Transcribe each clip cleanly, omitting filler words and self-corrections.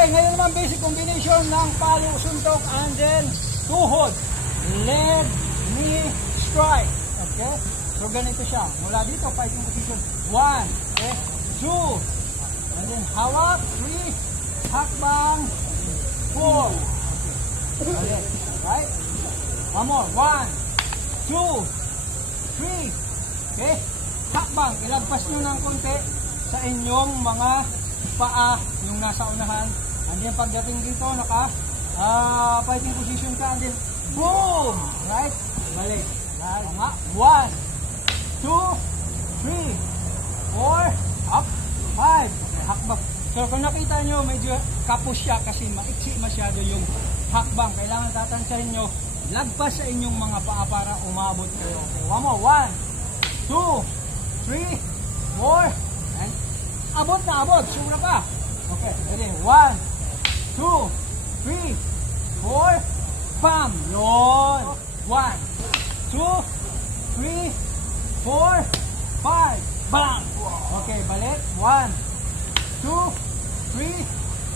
Okay, ngayon naman basic combination ng palo, suntok, and then tuhod. Leg, knee, strike. Okay? So ganito siya. Mula dito, fighting position. 1, okay? 2, and then hawak, 3, hakbang, 4. Okay. Ulit. Right? One more. 1, 2, 3. Okay? Hakbang. Ilagpas nyo ng konti sa inyong mga paa, yung nasa unahan. And then pagdating dito, fighting position ka. And then, boom! Right? Balik. Right? O nga. 1, 2, 3, 4, up, 5. Okay, hakbang. So kung nakita nyo, medyo kapos siya kasi maiksi masyado yung hakbang. Kailangan tatansyahin nyo, lagpas sa inyong mga paa para umabot kayo. Okay, one more. 1, 2, 3, 4, and abot na abot. Sobra pa. Okay, ready? 1, 2, 3, 4, bam! Yun! 1, 2, 3, 4, 5, bam! Okay, balik. 1, 2, 3,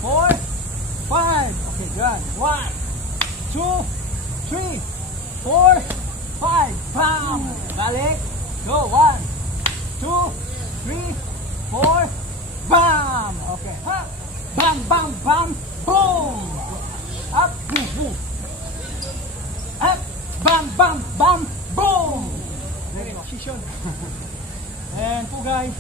4, 5. Okay, good. 1, 2, 3, 4, 5, bam! Balik. Go. 1, 2, 3, 4, bam! Okay. Ha! Bam, bam, bam, boom! Up, boom, boom. Up, bam, bam, bam, boom! Ready, position. And po guys,